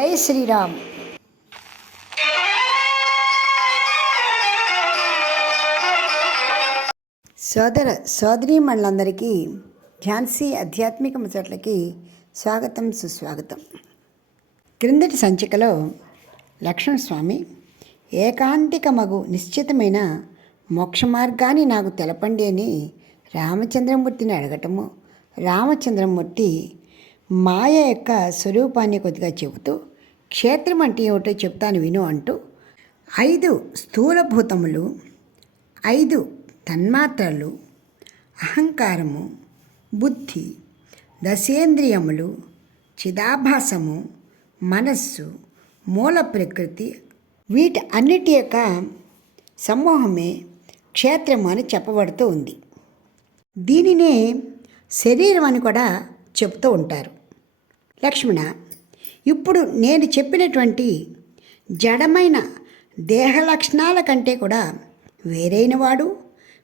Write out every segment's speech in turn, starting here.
జై శ్రీరామ్. సోదర సోదరీమణులందరికీ ఝాన్సీ ఆధ్యాత్మిక ముచ్చట్లకి స్వాగతం సుస్వాగతం. క్రిందటి సంచికలో లక్ష్మణస్వామి ఏకాంతిక మగు నిశ్చితమైన మోక్ష మార్గాన్ని నాకు తెలపండి అని రామచంద్రమూర్తిని అడగటము రామచంద్రమూర్తి మాయ యొక్క స్వరూపాన్ని కొద్దిగా చెబుతూ క్షేత్రం అంటే ఏమిటో చెప్తాను విను అంటూ ఐదు స్థూలభూతములు ఐదు తన్మాత్రలు అహంకారము బుద్ధి దశేంద్రియములు చిదాభాసము మనస్సు మూల ప్రకృతి వీటి అన్నిటి యొక్క సమూహమే క్షేత్రము అని చెప్పబడుతూ ఉంది. దీనినే శరీరం అని కూడా చెబుతూ ఉంటారు. లక్ష్మణ ఇప్పుడు నేను చెప్పినటువంటి జడమైన దేహ లక్షణాల కంటే కూడా వేరైనవాడు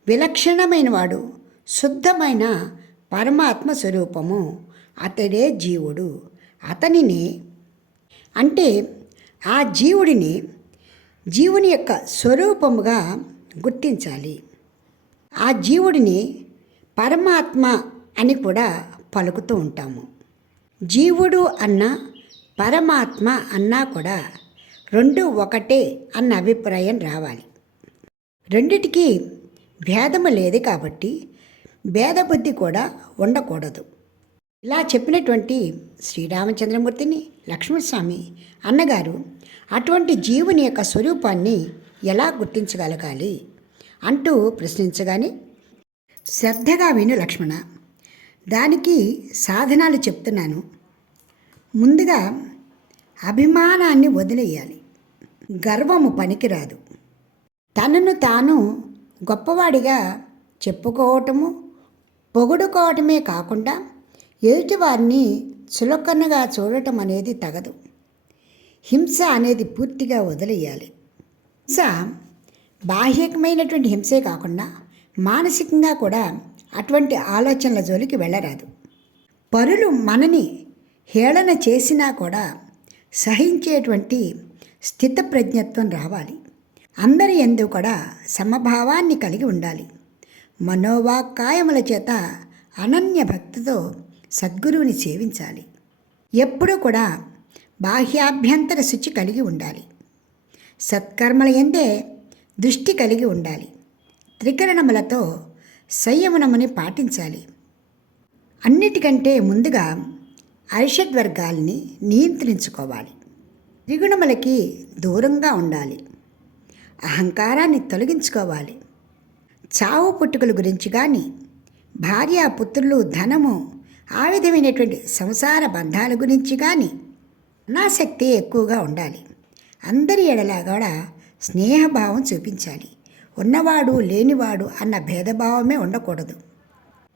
విలక్షణమైనవాడు శుద్ధమైన పరమాత్మ స్వరూపము అతడే జీవుడు. అతనిని అంటే ఆ జీవుడిని జీవుని యొక్క స్వరూపముగా గుర్తించాలి. ఆ జీవుడిని పరమాత్మ అని కూడా పలుకుతూ ఉంటాము. జీవుడు అన్న పరమాత్మ అన్నా కూడా రెండు ఒకటే అన్న అభిప్రాయం రావాలి. రెండిటికి భేదము లేదు కాబట్టి భేదబుద్ధి కూడా ఉండకూడదు. ఇలా చెప్పినటువంటి శ్రీరామచంద్రమూర్తిని లక్ష్మణస్వామి అన్నగారు అటువంటి జీవుని యొక్క స్వరూపాన్ని ఎలా గుర్తించగలగాలి అంటూ ప్రశ్నించగానే శ్రద్ధగా విను లక్ష్మణ దానికి సాధనాలు చెప్తున్నాను. ముందుగా అభిమానాన్ని వదిలేయాలి. గర్వము పనికిరాదు. తనను తాను గొప్పవాడిగా చెప్పుకోవటము పొగుడుకోవటమే కాకుండా ఎదుటివారిని చులకనగా చూడటం అనేది తగదు. హింస అనేది పూర్తిగా వదిలేయాలి. హింస బాహ్యకమైనటువంటి హింసే కాకుండా మానసికంగా కూడా అటువంటి ఆలోచనల జోలికి వెళ్ళరాదు. పరులు మనని హేళన చేసినా కూడా సహించేటువంటి స్థితప్రజ్ఞత్వం రావాలి. అందరి ఎందు కూడా సమభావాన్ని కలిగి ఉండాలి. మనోవాక్కాయముల చేత అనన్య భక్తితో సద్గురువుని సేవించాలి. ఎప్పుడూ కూడా బాహ్యాభ్యంతర శుచి కలిగి ఉండాలి. సత్కర్మల ఎందే దృష్టి కలిగి ఉండాలి. త్రికరణములతో సంయమనముని పాటించాలి. అన్నిటికంటే ముందుగా అరిషద్వర్గాల్ని నియంత్రించుకోవాలి. త్రిగుణములకి దూరంగా ఉండాలి. అహంకారాన్ని తొలగించుకోవాలి. చావు పుట్టుకల గురించి కానీ భార్య పుత్రులు ధనము ఆ విధమైనటువంటి సంసార బంధాల గురించి కానీ అనాసక్తి ఎక్కువగా ఉండాలి. అందరి ఎడలా కూడా స్నేహభావం చూపించాలి. ఉన్నవాడు లేనివాడు అన్న భేదభావమే ఉండకూడదు.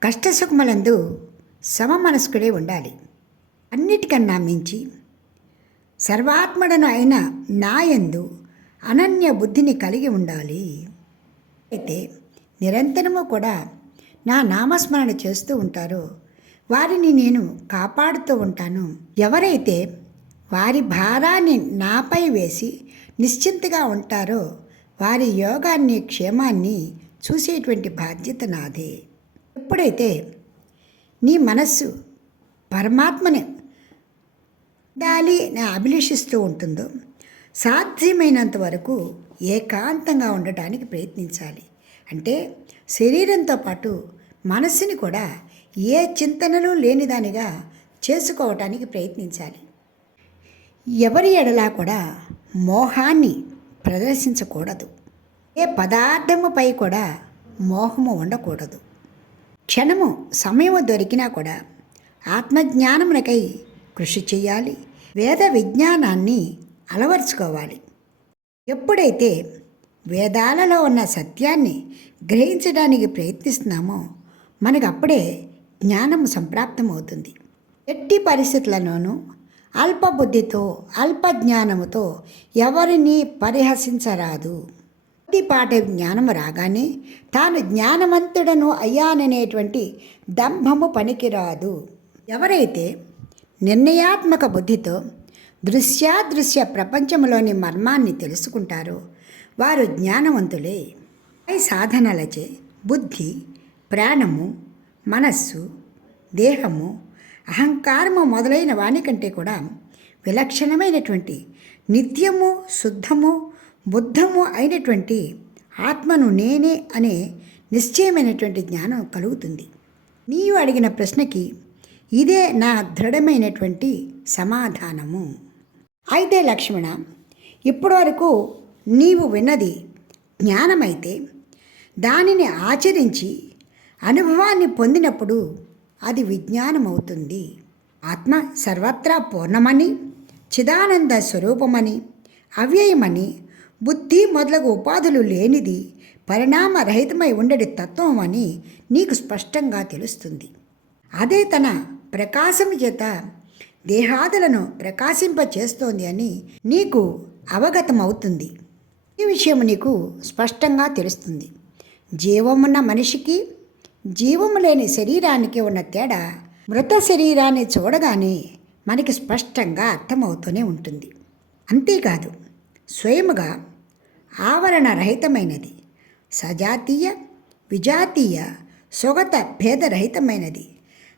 కష్టసుఖములందు సమమనస్కుడే ఉండాలి. అన్నిటికన్నా మించి సర్వాత్మడను అయిన నాయందు అనన్య బుద్ధిని కలిగి ఉండాలి. అయితే నిరంతరము కూడా నా నామస్మరణ చేస్తూ ఉంటారో. వారిని నేను కాపాడుతూ ఉంటాను. ఎవరైతే వారి భారాన్ని నాపై వేసి నిశ్చింతగా ఉంటారో వారి యోగాన్ని క్షేమాన్ని చూసేటువంటి బాధ్యత నాదే. ఎప్పుడైతే నీ మనస్సు పరమాత్మని దాలి నా అభిలషిస్తూ ఉంటుందో సాధ్యమైనంత వరకు ఏకాంతంగా ఉండటానికి ప్రయత్నించాలి. అంటే శరీరంతో పాటు మనస్సుని కూడా ఏ చింతనలు లేనిదానిగా చేసుకోవటానికి ప్రయత్నించాలి. ఎవరి ఎడలా కూడా మోహాన్ని ప్రదర్శించకూడదు. ఏ పదార్థముపై కూడా మోహము ఉండకూడదు. క్షణము సమయము దొరికినా కూడా ఆత్మజ్ఞానమునకై కృషి చేయాలి. వేద విజ్ఞానాన్ని అలవర్చుకోవాలి. ఎప్పుడైతే వేదాలలో ఉన్న సత్యాన్ని గ్రహించడానికి ప్రయత్నిస్తున్నామో మనకు అప్పుడే జ్ఞానం సంప్రాప్తమవుతుంది. ఎట్టి పరిస్థితులలోనూ అల్పబుద్ధితో అల్పజ్ఞానముతో ఎవరిని పరిహసించరాదు. కొద్దిపాటి జ్ఞానము రాగానే తాను జ్ఞానవంతుడను అయ్యాననేటువంటి దంభము పనికిరాదు. ఎవరైతే నిర్ణయాత్మక బుద్ధితో దృశ్యాదృశ్య ప్రపంచంలోని మర్మాన్ని తెలుసుకుంటారో. వారు జ్ఞానవంతులే. పై సాధనలచే బుద్ధి ప్రాణము మనస్సు దేహము అహంకారము మొదలైన వాని కంటే కూడా విలక్షణమైనటువంటి నిత్యము శుద్ధము బుద్ధము అయినటువంటి ఆత్మను నేనే అనే నిశ్చయమైనటువంటి జ్ఞానం కలుగుతుంది. నీవు అడిగిన ప్రశ్నకి ఇదే నా దృఢమైనటువంటి సమాధానము. అయితే లక్ష్మణ ఇప్పటివరకు నీవు విన్నది జ్ఞానమైతే దానిని ఆచరించి అనుభవాన్ని పొందినప్పుడు అది విజ్ఞానం అవుతుంది ఆత్మ సర్వత్రా పూర్ణమని చిదానంద స్వరూపమని అవ్యయమని బుద్ధి మొదలగు ఉపాధులు లేనిది పరిణామరహితమై ఉండడి తత్వం అని నీకు స్పష్టంగా తెలుస్తుంది. అదే తన ప్రకాశం చేత దేహాదులను ప్రకాశింప చేస్తోంది అని నీకు అవగతమవుతుంది. ఈ విషయం నీకు స్పష్టంగా తెలుస్తుంది. జీవమున్న మనిషికి జీవము లేని శరీరానికి ఉన్న తేడా మృత శరీరాన్ని చూడగానే మనకి స్పష్టంగా అర్థమవుతూనే ఉంటుంది. అంతేకాదు స్వయముగా ఆవరణ రహితమైనది సజాతీయ విజాతీయ స్వగత భేదరహితమైనది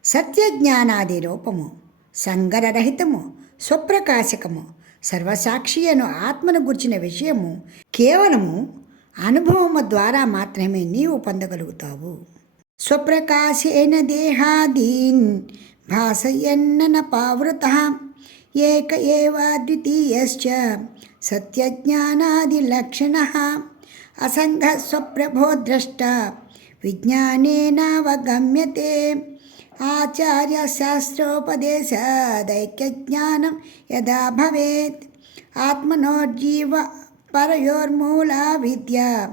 సత్యజ్ఞానాది రూపము సంగరరహితము స్వప్రకాశకము సర్వసాక్షి అను ఆత్మను గుర్చిన విషయము కేవలము అనుభవము ద్వారా మాత్రమే నీవు పొందగలుగుతావు. స్వప్రకాశేన దేహాదీన్ భాసయన్న పావృత ఏక ఏవ ద్వితీయశ్చ సత్యజ్ఞానాదిలక్షణ అసంగ స్వప్రభో ద్రష్ట విజ్ఞానేనావగమ్యతే ఆచార్య శాస్త్రోపదేశాదైక్యజ్ఞానం యదా భవేత్. ఆత్మనోర్జీవ పరయోర్మూలా విద్య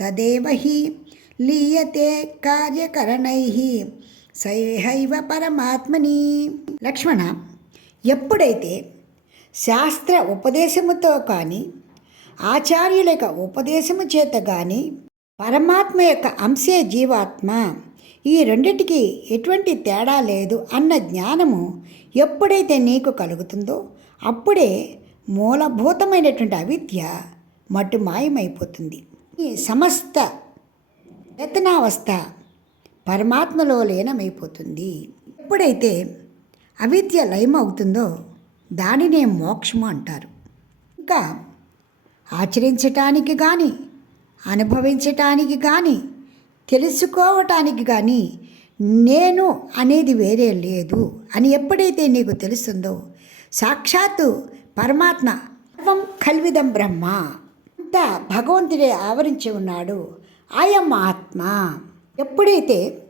తదేవ హి లీయతే కార్యకరణై. సైహైవ పరమాత్మని. లక్ష్మణ ఎప్పుడైతే శాస్త్ర ఉపదేశముతో కానీ ఆచార్యుల యొక్క ఉపదేశము చేత కానీ పరమాత్మ యొక్క అంశే జీవాత్మ ఈ రెండిటికి ఎటువంటి తేడా లేదు అన్న జ్ఞానము ఎప్పుడైతే నీకు కలుగుతుందో అప్పుడే మూలభూతమైనటువంటి అవిద్య మట్టు మాయమైపోతుంది. ఈ సమస్త యతనావస్థ పరమాత్మలో లీనమైపోతుంది. ఎప్పుడైతే అవిద్య లయమవుతుందో దానినే మోక్షము అంటారు. ఇంకా ఆచరించటానికి కానీ అనుభవించటానికి కానీ తెలుసుకోవటానికి కానీ నేను అనేది వేరే లేదు అని ఎప్పుడైతే నీకు తెలుస్తుందో సాక్షాత్తు పరమాత్మ సర్వం కల్విదం బ్రహ్మ. అంతా భగవంతుడే ఆవరించి ఉన్నాడు. అయం ఆత్మ. ఎప్పుడైతే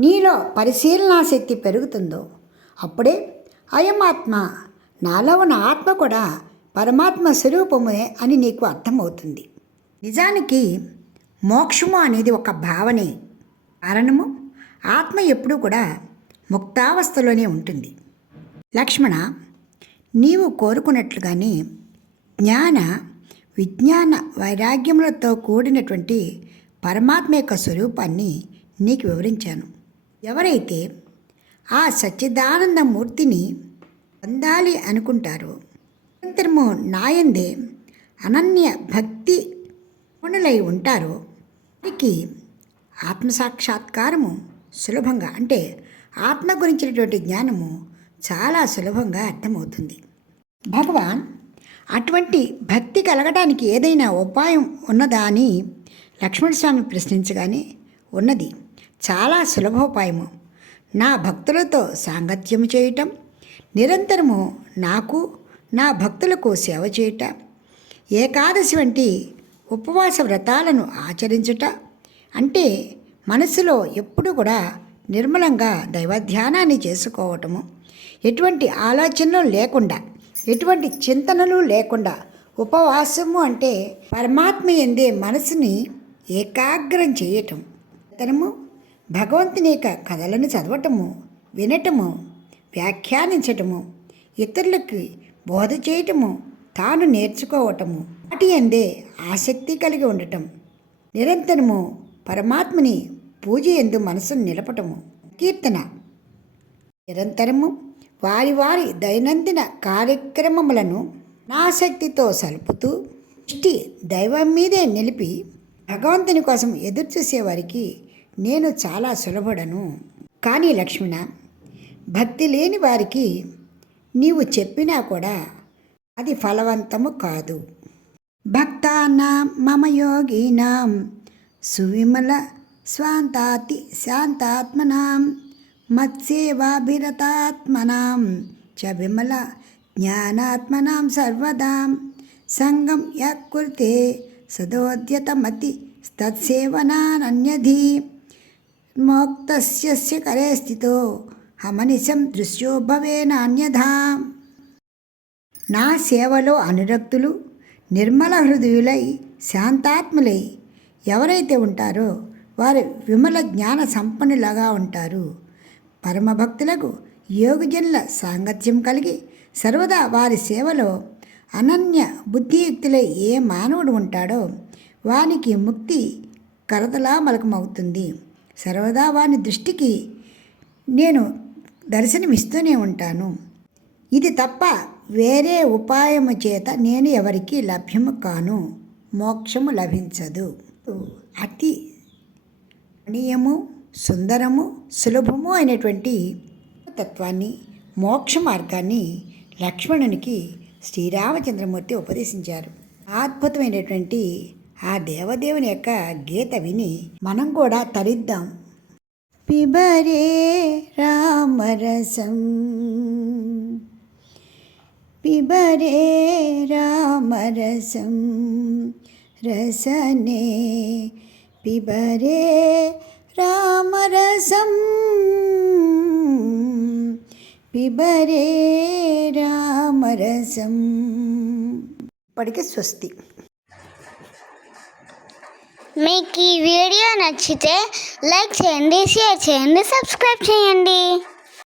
నీలో పరిశీలనా శక్తి పెరుగుతుందో అప్పుడే అయం ఆత్మ నాలో ఉన్న ఆత్మ కూడా పరమాత్మ స్వరూపమే అని నీకు అర్థమవుతుంది. నిజానికి మోక్షము అనేది ఒక భావనే. కారణము? ఆత్మ ఎప్పుడూ కూడా ముక్తావస్థలోనే ఉంటుంది. లక్ష్మణ నీవు కోరుకున్నట్లుగానే జ్ఞాన విజ్ఞాన వైరాగ్యములతో కూడినటువంటి పరమాత్మ యొక్క స్వరూపాన్ని నీకు వివరించాను. ఎవరైతే ఆ సచ్చిదానంద మూర్తిని పొందాలి అనుకుంటారో నిరంతరము నాయందే అనన్య భక్తి గుణులై ఉంటారో వారికి ఆత్మసాక్షాత్కారము సులభంగా అంటే ఆత్మ గురించినటువంటి జ్ఞానము చాలా సులభంగా అర్థమవుతుంది. భగవాన్ అటువంటి భక్తి కలగడానికి ఏదైనా ఉపాయం ఉన్నదా అని లక్ష్మణస్వామి ప్రశ్నించగానే ఉన్నది. చాలా సులభోపాయము. నా భక్తులతో సాంగత్యము చేయటం నిరంతరము నాకు నా భక్తులకు సేవ చేయటం ఏకాదశి వంటి ఉపవాస వ్రతాలను ఆచరించుట అంటే మనసులో ఎప్పుడు కూడా నిర్మలంగా దైవధ్యానాన్ని చేసుకోవటము. ఎటువంటి ఆలోచనలు లేకుండా ఎటువంటి చింతనలు లేకుండా ఉపవాసము అంటే పరమాత్మ ఎందే మనసుని ఏకాగ్రం చేయటం. తనము భగవంతుని యొక్క కథలను చదవటము వినటము వ్యాఖ్యానించటము ఇతరులకి బోధ చేయటము తాను నేర్చుకోవటము. వాటి ఎందే ఆసక్తి కలిగి ఉండటం. నిరంతరము పరమాత్మని పూజ ఎందు మనసును నిలపటము. కీర్తన. నిరంతరము వారి వారి దైనందిన కార్యక్రమములను నాశక్తితో సలుపుతూ దృష్టి దైవం మీదే నిలిపి భగవంతుని కోసం ఎదురు చూసేవారికి నేను చాలా సులభడను. కానీ లక్ష్మణ భక్తి లేని వారికి నీవు చెప్పినా కూడా అది ఫలవంతము కాదు. భక్తానాం మమ యోగినాం. సువిమల స్వాంతాతి శాంతాత్మనాం. మత్సేవాభిరతాత్మనాం చ విమల జ్ఞానాత్మనాం సర్వదాం. సంగం యకృతే సదోద్యతమతి తత్సేవనానన్యధి. మోక్తస్య కరే స్థితో హమనిశం దృశ్యో భవేనాన్యథా నా సేవలో అనురక్తులు నిర్మల హృదయులై శాంతాత్ములై ఎవరైతే ఉంటారో వారు విమల జ్ఞాన సంపన్నులాగా ఉంటారు. పరమభక్తులకు యోగజనుల సాంగత్యం కలిగి సర్వదా వారి సేవలో అనన్య బుద్ధియుక్తులై ఏ మానవుడు ఉంటాడో వానికి ముక్తి కరతలా మలకమవుతుంది. సర్వదా వాని దృష్టికి నేను దర్శనమిస్తూనే ఉంటాను. ఇది తప్ప వేరే ఉపాయము చేత నేను ఎవరికి లభ్యము కాను మోక్షము లభించదు. అతి నియము సుందరము సులభము అయినటువంటి తత్వాన్ని మోక్ష మార్గాన్ని లక్ష్మణునికి శ్రీరామచంద్రమూర్తి ఉపదేశించారు. అద్భుతమైనటువంటి ఆ దేవదేవుని యొక్క గీత విని మనం కూడా తరిద్దాం. పిబరే రామరసం పిబరే రామరసం రసనే పిబరే రామరసం పిబరే రామరసం ఇప్పటికి స్వస్తి. మీకు ఈ వీడియో నచ్చితే లైక్ చేయండి షేర్ చేయండి సబ్స్క్రైబ్ చేయండి.